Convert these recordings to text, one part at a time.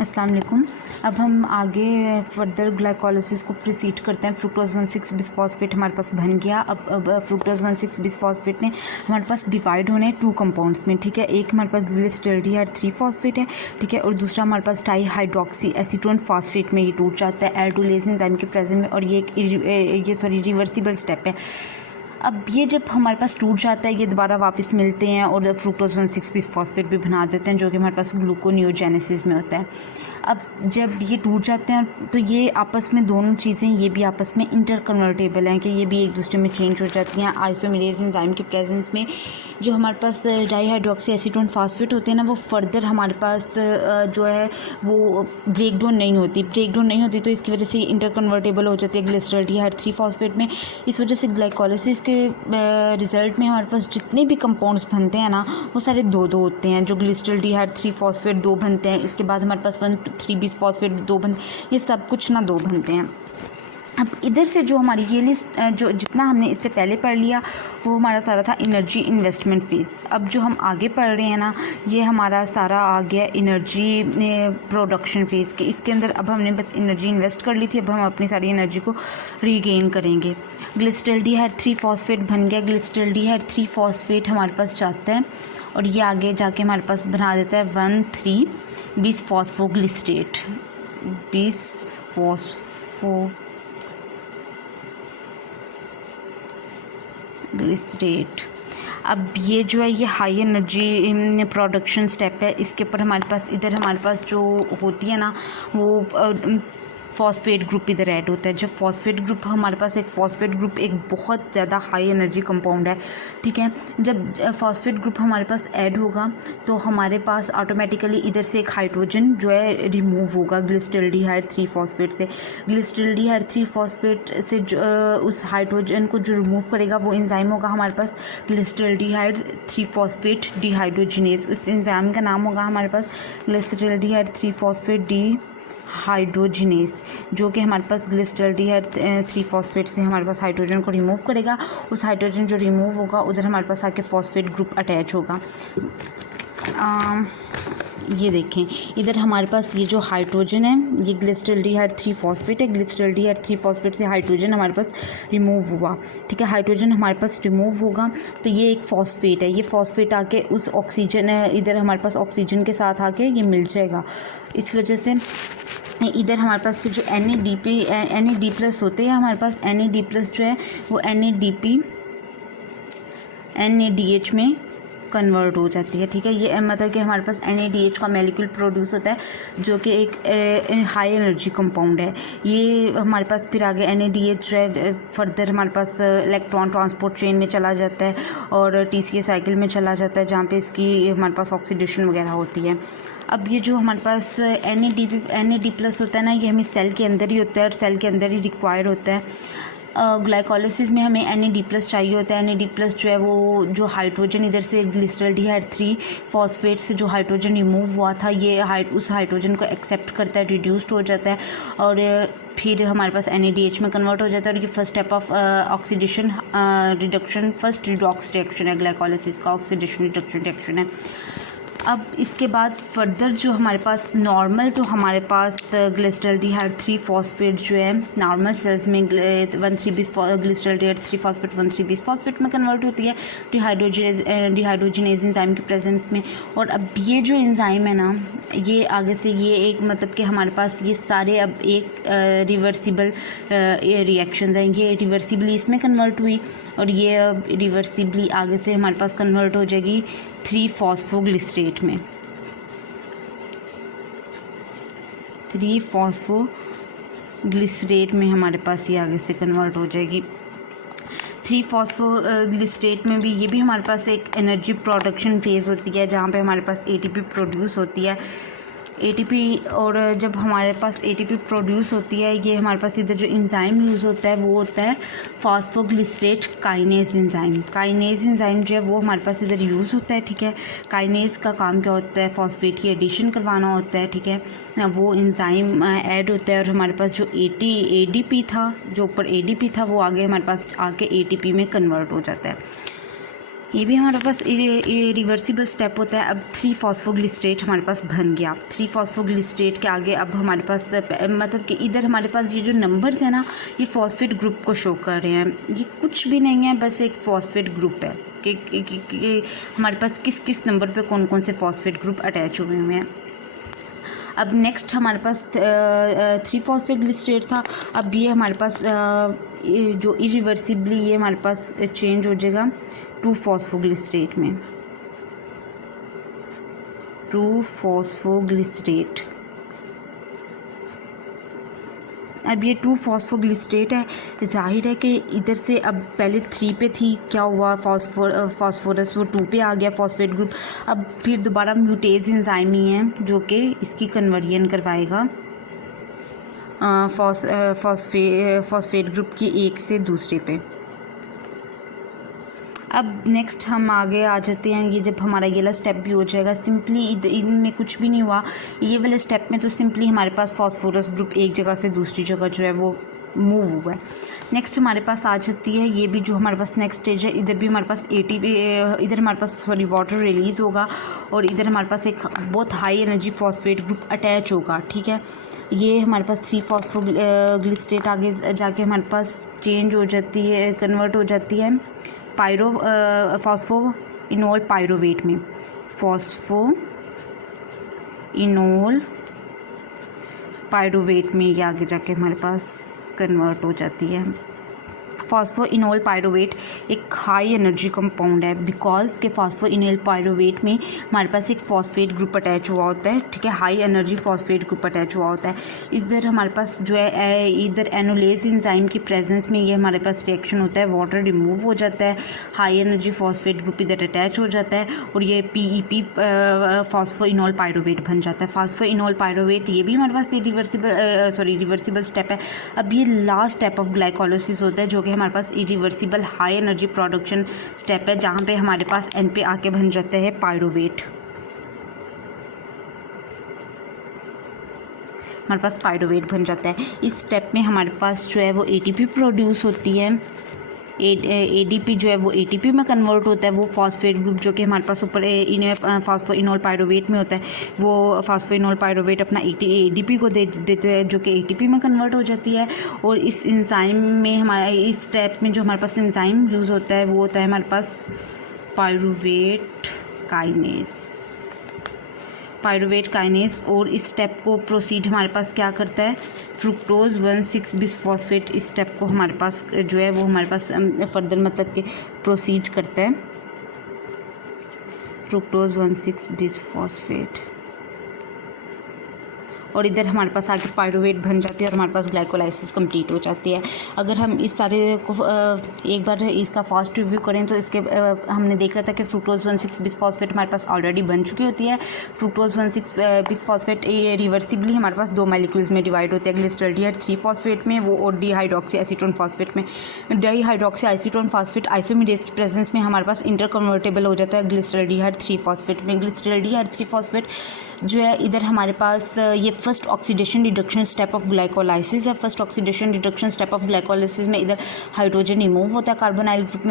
अस्सलाम वालेकुम। अब हम आगे फर्दर ग्लाइकोलिसिस को प्रोसीड करते हैं। फ्रुक्टोज 1,6 बिसफॉस्फेट हमारे पास बन गया। अब फ्रुक्टोज 1,6 बिसफॉस्फेट ने हमारे पास डिवाइड होने हैं 2 कंपाउंड्स में, ठीक है। एक हमारे पास ग्लिसरॉल्डिहाइड 3 फॉस्फेट है, ठीक है, और दूसरा हमारे पास डाईहाइड्रोक्सी एसीटोन फॉस्फेट में ये टूट जाता है एल्डोलेज एंजाइम के प्रेजेंस में, और ये रिवर्सिबल स्टेप है। अब ये जब हमारे पास टूट जाता है ये दोबारा वापस मिलते हैं और फ्रुक्टोज 1,6 बिसफॉस्फेट भी बना देते हैं, जो कि हमारे पास ग्लूकोनियोजेनेसिस में होता है। अब जब ये टूट जाते हैं तो ये आपस में दोनों चीज़ें ये भी आपस में इंटरकन्वर्टेबल हैं कि ये भी एक दूसरे में चेंज हो जाती हैं आइसोमेरेज एंजाइम के प्रेजेंस में। जो हमारे पास डाईहाइड्रोक्सी एसीटोन फॉस्फेट होते हैं ना, वो फर्दर हमारे पास जो है वो ब्रेक डाउन नहीं होती तो इसकी वजह से इंटरकन्वर्टेबल हो जाती है ग्लिसरॉल्डिहाइड 3 फॉस्फेट में। इस वजह से ग्लाइकोलिसिस के रिज़ल्ट में हमारे पास जितने भी कंपाउंड्स बनते हैं ना, वो सारे 2-2 होते हैं। जो ग्लिसरॉल्डिहाइड 3 फॉस्फेट 2 बनते हैं, इसके बाद हमारे पास 1,3 बिसफॉस्फेट 2 बनते, ये सब कुछ ना 2 बनते हैं। अब इधर से जो हमारी ये लिस्ट जो जितना हमने इससे पहले पढ़ लिया वो हमारा सारा था एनर्जी इन्वेस्टमेंट फेज़। अब जो हम आगे पढ़ रहे हैं ना, ये हमारा सारा आ गया एनर्जी प्रोडक्शन फेज़ के। इसके अंदर अब हमने बस एनर्जी इन्वेस्ट कर ली थी, अब हम अपनी सारी एनर्जी को रीगेन करेंगे। ग्लिसरॉल्डिहाइड 3 फॉस्फेट बन गया। ग्लिसरॉल्डिहाइड 3 फॉस्फेट हमारे पास जाता है और ये आगे जाके हमारे पास बना देता है 1,3 बिसफॉस्फोग्लिसरेट ग्लिसरेट। अब ये जो है ये हाई एनर्जी प्रोडक्शन स्टेप है। इसके ऊपर हमारे पास इधर हमारे पास जो होती है ना वो फॉस्फेट ग्रुप इधर ऐड होता है। जब फॉस्फेट ग्रुप हमारे पास एक बहुत ज़्यादा हाई एनर्जी कंपाउंड है, ठीक है। जब फॉस्फेट ग्रुप हमारे पास ऐड होगा तो हमारे पास ऑटोमेटिकली इधर से एक हाइड्रोजन जो है रिमूव होगा ग्लिसरॉल्डिहाइड 3 फॉस्फेट से। ग्लिसरॉल्डिहाइड 3 फॉस्फेट से उस हाइड्रोजन को जो रिमूव करेगा वो एंजाइम होगा हमारे पास ग्लिसरॉल्डिहाइड 3 फॉस्फेट डिहाइड्रोजिनेज। उस एंजाइम का नाम होगा हमारे पास ग्लिसरॉल्डिहाइड 3 फॉस्फेट डिहाइड्रोजिनेज, जो कि हमारे पास ग्लिसरॉल्डिहाइड 3 फॉस्फेट से हमारे पास हाइड्रोजन को रिमूव करेगा। उस हाइड्रोजन जो रिमूव होगा उधर हमारे पास आके फॉस्फेट ग्रुप अटैच होगा। ये देखें इधर हमारे पास ये जो हाइड्रोजन है ये ग्लिसरॉल्डिहाइड 3 फॉस्फेट है। ग्लिसरॉल्डिहाइड 3 फॉस्फेट से हाइड्रोजन हमारे पास रिमूव हुआ, ठीक है। हाइड्रोजन हमारे पास रिमूव होगा तो ये एक फॉस्फेट है। ये फॉस्फेट आके उस ऑक्सीजन इधर हमारे पास ऑक्सीजन के साथ आके ये मिल जाएगा। इस वजह से इधर हमारे पास फिर जो NAD+ होते हैं, हमारे पास NAD+ जो है वो NADH में कन्वर्ट हो जाती है, ठीक है। ये मतलब कि हमारे पास NADH का मॉलिक्यूल प्रोड्यूस होता है जो कि एक हाई एनर्जी कंपाउंड है। ये हमारे पास फिर आगे NADH जो है फर्दर हमारे पास इलेक्ट्रॉन ट्रांसपोर्ट चेन में चला जाता है और TCA साइकिल में चला जाता है, जहाँ पे इसकी हमारे पास ऑक्सीडेशन वगैरह होती है। अब ये जो हमारे पास NAD+ होता है ना, ये हमें सेल के अंदर ही होता है और सेल के अंदर ही रिक्वायर्ड होता है। ग्लाइकोलिसिस में हमें NAD+ चाहिए होता है। NAD+ जो है वो जो हाइड्रोजन इधर से ग्लिसरॉल्डिहाइड 3 फॉस्फेट से जो हाइड्रोजन रिमूव हुआ था ये उस हाइड्रोजन को एक्सेप्ट करता है, रिड्यूस्ड हो जाता है और फिर हमारे पास NADH में कन्वर्ट हो जाता है। और ये first step of oxidation reduction, first redox reaction है ग्लाइकोलिसिस का, ऑक्सीडेशन रिडक्शन रिएक्शन है। अब इसके बाद फर्दर जो हमारे पास नॉर्मल तो हमारे पास ग्लिसरॉल्डिहाइड 3 फॉस्फेट जो है नॉर्मल सेल्स में 1,3 ग्लिसरॉल्डिहाइड 3 फॉस्फेट 1,3 बिसफॉस्फेट में कन्वर्ट होती है डिहाइड्रोजिनेज एंजाइम के प्रेजेंस में। और अब ये जो एंजाइम है ना, ये आगे से ये एक मतलब कि हमारे पास ये सारे अब एक रिवर्सिबल रिएक्शंस हैं। ये रिवर्सिबली इसमें कन्वर्ट हुई और ये अब रिवर्सिबली आगे से हमारे पास कन्वर्ट हो जाएगी 3 फॉस्फोग्लिसरेट में। 3 फॉस्फोग्लिसरेट में हमारे पास ये आगे से कन्वर्ट हो जाएगी। 3 फॉस्फोग्लिसरेट में भी ये भी हमारे पास एक एनर्जी प्रोडक्शन फेज़ होती है, जहाँ पे हमारे पास ATP प्रोड्यूस होती है। ATP और जब हमारे पास ATP प्रोड्यूस होती है, ये हमारे पास इधर जो एंजाइम यूज़ होता है वो होता है phosphoglycerate kinase enzyme. Kinase enzyme जो है वो हमारे पास इधर यूज़ होता है, ठीक है। काइनेज का काम क्या होता है? फॉस्फेट की एडिशन करवाना होता है, ठीक है। वो एंजाइम ऐड होता है और हमारे पास जो ADP था, जो ऊपर ADP था वो आगे हमारे पास आके ATP में कन्वर्ट हो जाता है। ये भी हमारे पास रिवर्सिबल स्टेप होता है। अब 3 फॉस्फोग्लिसरेट हमारे पास बन गया। 3 फॉस्फोग्लिसरेट के आगे अब हमारे पास मतलब कि इधर हमारे पास ये जो नंबर्स है ना, ये फॉस्फेट ग्रुप को शो कर रहे हैं। ये कुछ भी नहीं है, बस एक फॉस्फेट ग्रुप है कि हमारे पास किस किस नंबर पे कौन कौन से फॉस्फेट ग्रुप अटैच हुए हुए हैं। अब नेक्स्ट हमारे पास 3 फॉस्फोग्लिसरेट था। अब ये हमारे पास जो इरिवर्सिबली ये हमारे पास चेंज हो जाएगा 2 फॉस्फोग्लिसरेट में। 2 फॉस्फोग्लिसरेट। अब ये 2 फॉस्फोग्लिसरेट है, जाहिर है कि इधर से अब पहले 3 पे थी, क्या हुआ फास्फोरस वो 2 पे आ गया फॉस्फेट ग्रुप। अब फिर दोबारा म्यूटेज एंजाइम ही है जो कि इसकी कन्वर्जन करवाएगा फॉस्फेट ग्रुप की एक से दूसरे पे। अब नेक्स्ट हम आगे आ जाते हैं। ये जब हमारा ये वाला स्टेप भी हो जाएगा, सिंपली इनमें कुछ भी नहीं हुआ। ये वाले स्टेप में तो सिंपली हमारे पास फॉस्फोरस ग्रुप एक जगह से दूसरी जगह जो है वो मूव हुआ है। नेक्स्ट हमारे पास आ जाती है, ये भी जो हमारे पास नेक्स्ट स्टेज है, इधर भी हमारे पास इधर हमारे पास वाटर रिलीज़ होगा और इधर हमारे पास एक बहुत high energy phosphate group attach होगा। ठीक है, ये हमारे पास 3 फॉस्फोग्लिसरेट आगे जाके हमारे पास चेंज हो जाती है, कन्वर्ट हो जाती है फॉस्फोइनोल पायरोवेट में। फॉस्फोइनोल पायरोवेट में ये आगे जाके हमारे पास कन्वर्ट हो जाती है। फॉस्फोइनोल पायरोवेट एक हाई एनर्जी कंपाउंड है, बिकॉज के फॉस्फोइनोल पायरोवेट में हमारे पास एक फॉस्फेट ग्रुप अटैच हुआ होता है। ठीक है, high energy phosphate group attach हुआ होता है। इधर हमारे पास जो है इधर एनोलेज एंजाइम की प्रेजेंस में ये हमारे पास रिएक्शन होता है, वाटर रिमूव हो जाता है, हाई एनर्जी फॉस्फेट ग्रुप इधर अटैच हो जाता है और ये PEP फॉस्फोइनोल पायरोवेट बन जाता है। फॉस्फोइनोल पायरोवेट ये भी हमारे पास रिवर्सिबल स्टेप है। अब ये लास्ट स्टेप ऑफ ग्लाइकोलाइसिस होता है जो कि हमारे पास irreversible high energy production step है, जहाँ पे हमारे पास N पे आके बन जाते हैं पायरोवेट। हमारे पास पायरोवेट बन जाता है। इस स्टेप में हमारे पास जो है वो ATP प्रोड्यूस होती है। ADP जो है वो ATP में कन्वर्ट होता है। वो फॉस्फेट ग्रुप जो कि हमारे पास ऊपर फॉस्फोइनोल पायरोवेट में होता है, वो फॉस्फोइनोल पायरोवेट अपना ADP को दे देते हैं जो कि ATP में कन्वर्ट हो जाती है। और इस एंजाइम में हमारे इस स्टेप में जो हमारे पास एंजाइम यूज़ होता है वो होता है हमारे पास पायरुवेट काइनेज। और इस स्टेप को प्रोसीड हमारे पास क्या करता है, फ्रुक्टोज 1,6 बिसफॉस्फेट इस स्टेप को हमारे पास जो है वो हमारे पास फर्दर मतलब कि प्रोसीड करता है, फ्रुक्टोज 1,6 बिसफॉस्फेट। और इधर हमारे पास आगे पायरुवेट बन जाती है और हमारे पास ग्लाइकोलाइसिस कंप्लीट हो जाती है। अगर हम इस सारे को एक बार इसका फास्ट रिव्यू करें तो इसके हमने देख लिया था कि फ्रुक्टोज 1,6 बिसफॉस्फेट हमारे पास ऑलरेडी बन चुकी होती है। फ्रुक्टोज 1,6 बिसफॉस्फेट ये रिवर्सिबली हमारे पास 2 मॉलिक्यूल्स में डिवाइड होते हैं, ग्लिसरॉल्डिहाइड 3 फॉस्फेट में वो और डिहाइड्रोक्सी एसीटोन फॉस्फेट में। डिहाइड्रोक्सी एसीटोन फॉस्फेट आइसोमेरेज की प्रेजेंस में हमारे पास इंटरकन्वर्टेबल हो जाता है ग्लिसरॉल्डिहाइड 3 फॉस्फेट में। ग्लिसरॉल्डिहाइड 3 फॉस्फेट जो है इधर हमारे पास ये first oxidation reduction step of glycolysis है। First oxidation reduction step of glycolysis में इधर हाइड्रोजन रिमूव होता है कार्बोनाइल ग्रुप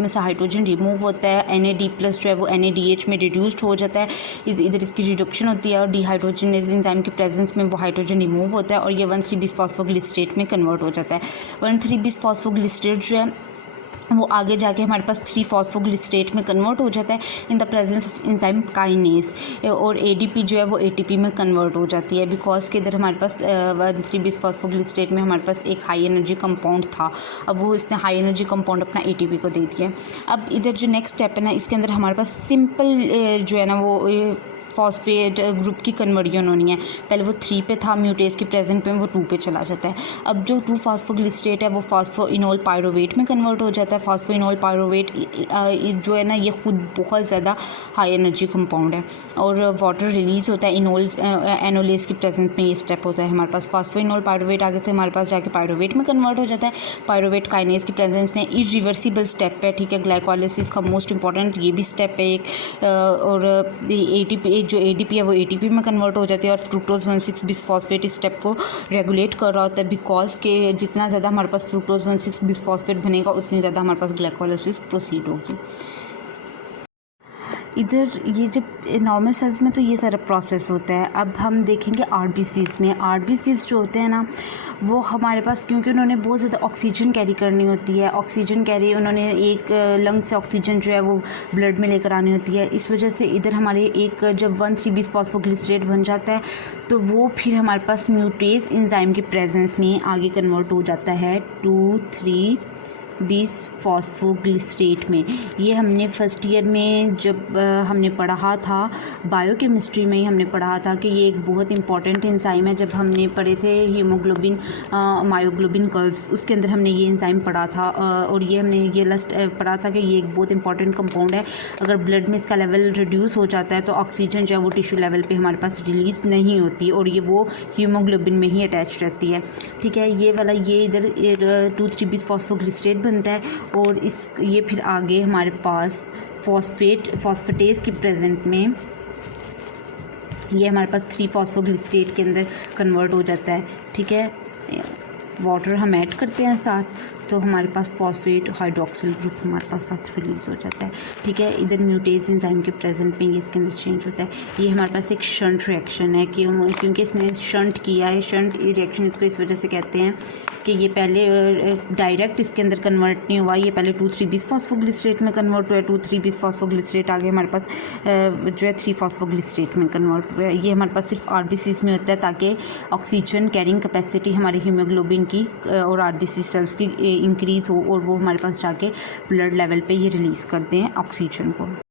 में से हाइड्रोजन रिमूव होता है। NAD+ जो है वो NADH में रिड्यूस्ड हो जाता है, इधर इसकी रिडक्शन होती है और डिहाइड्रोजनेज एंजाइम की प्रेजेंस में वो हाइड्रोजन रिमूव होता है और ये 1,3 बिसफॉस्फोग्लिसरेट में कन्वर्ट हो जाता है। 1,3 बिसफॉस्फोग्लिसरेट जो है वो आगे जाके हमारे पास 3 फॉस्फोग्लिसरेट में कन्वर्ट हो जाता है in the presence of enzyme kinase. और ADP जो है वो ATP में कन्वर्ट हो जाती है, बिकॉज के इधर हमारे पास 1,3 बिसफॉस्फोग्लिसरेट में हमारे पास एक हाई एनर्जी कंपाउंड था, अब वो इसने हाई एनर्जी कंपाउंड अपना ATP को दे दिया। अब इधर जो नेक्स्ट स्टेप है ना, इसके अंदर हमारे पास सिंपल जो है ना वो फॉस्फेट ग्रुप की कन्वर्जन होनी है। पहले वो 3 पे था, म्यूटेज की प्रेजेंट में वो 2 पे चला जाता है। अब जो 2 फॉस्फोग्लिसरेट है वो फॉस्फोइनोल पायरोवेट में कन्वर्ट हो जाता है। फॉस्फोइनोल पायरोवेट जो है ना ये खुद बहुत ज़्यादा हाई एनर्जी कंपाउंड है और वाटर रिलीज़ होता है एनोलेज की प्रेजेंस में ये स्टेप होता है हमारे पास। फॉस्फोइनोल पायरोवेट आगे से हमारे पास जाके पायरोवेट में कन्वर्ट हो जाता है। पायरोवेट काइनेज की प्रेजेंस में इरिवर्सिबल स्टेप है, ठीक है, ग्लाइकोलाइसिस का मोस्ट इंपॉर्टेंट ये भी स्टेप है एक। और ATP जो ADP है वो ATP में कन्वर्ट हो जाती है, और फ्रुक्टोज 1,6 बिसफॉस्फेट इस स्टेप को रेगुलेट कर रहा होता है, बिकॉज के जितना ज़्यादा हमारे पास फ्रुक्टोज 1,6 बिसफॉस्फेट बनेगा उतनी ज़्यादा हमारे पास ग्लाइकोलाइसिस प्रोसीड होगी। इधर ये जब नॉर्मल सेल्स में तो ये सारा प्रोसेस होता है। अब हम देखेंगे RBCs में। RBCs जो होते हैं ना, वो हमारे पास, क्योंकि उन्होंने बहुत ज़्यादा ऑक्सीजन कैरी करनी होती है, ऑक्सीजन कैरी उन्होंने एक लंग से ऑक्सीजन जो है वो ब्लड में लेकर आनी होती है। इस वजह से इधर हमारे एक जब 1,3-बिसफॉस्फोग्लिसरेट बन जाता है तो वो फिर हमारे पास म्यूटेज एंजाइम के प्रेजेंस में आगे कन्वर्ट हो जाता है 2,3-बिसफॉस्फोग्लिसरेट में। ये हमने फर्स्ट ईयर में जब हमने पढ़ा था, बायोकेमिस्ट्री में ही हमने पढ़ा था कि ये एक बहुत इंपॉर्टेंट एंजाइम है। जब हमने पढ़े थे हीमोग्लोबिन मायोग्लोबिन कर्व्स, उसके अंदर हमने ये एंजाइम पढ़ा था, और ये हमने ये पढ़ा था कि ये एक बहुत इंपॉर्टेंट कंपाउंड है। अगर ब्लड में इसका लेवल रिड्यूस हो जाता है तो ऑक्सीजन जो है वो टिश्यू लेवल पे हमारे पास रिलीज़ नहीं होती, और ये वो हीमोग्लोबिन में ही अटैच रहती है। ठीक है, ये वाला ये इधर 2,3-बिसफॉस्फोग्लिसरेट बनता है, और ये फिर आगे हमारे पास फॉस्फेटेज की प्रेजेंट में ये हमारे पास 3-फॉस्फोग्लिसरेट के अंदर कन्वर्ट हो जाता है। ठीक है, वाटर हम ऐड करते हैं साथ, तो हमारे पास फॉस्फेट हाइड्रोक्सिल ग्रुप हमारे पास साथ रिलीज़ हो जाता है। ठीक है, इधर म्यूटेज एंजाइम के प्रेजेंट में ये इसके अंदर चेंज होता है। ये हमारे पास एक शंट रिएक्शन है, क्योंकि इसने शंट किया है। शंट रिएक्शन इसको इस वजह से कहते हैं कि ये पहले डायरेक्ट इसके अंदर कन्वर्ट नहीं हुआ, ये पहले 2,3-बिसफॉस्फोग्लिसरेट में कन्वर्ट हुआ है। 2,3-बिसफॉस्फोग्लिसरेट आगे हमारे पास जो है 3-फॉस्फोग्लिसरेट में कन्वर्ट हुआ है। ये हमारे पास सिर्फ RBCs में होता है, ताकि ऑक्सीजन कैरिंग कैपेसिटी हमारे हीमोग्लोबिन की और RBC सेल्स की इंक्रीज़ हो, और वो हमारे पास जाके ब्लड लेवल पे ये रिलीज़ करते हैं ऑक्सीजन को।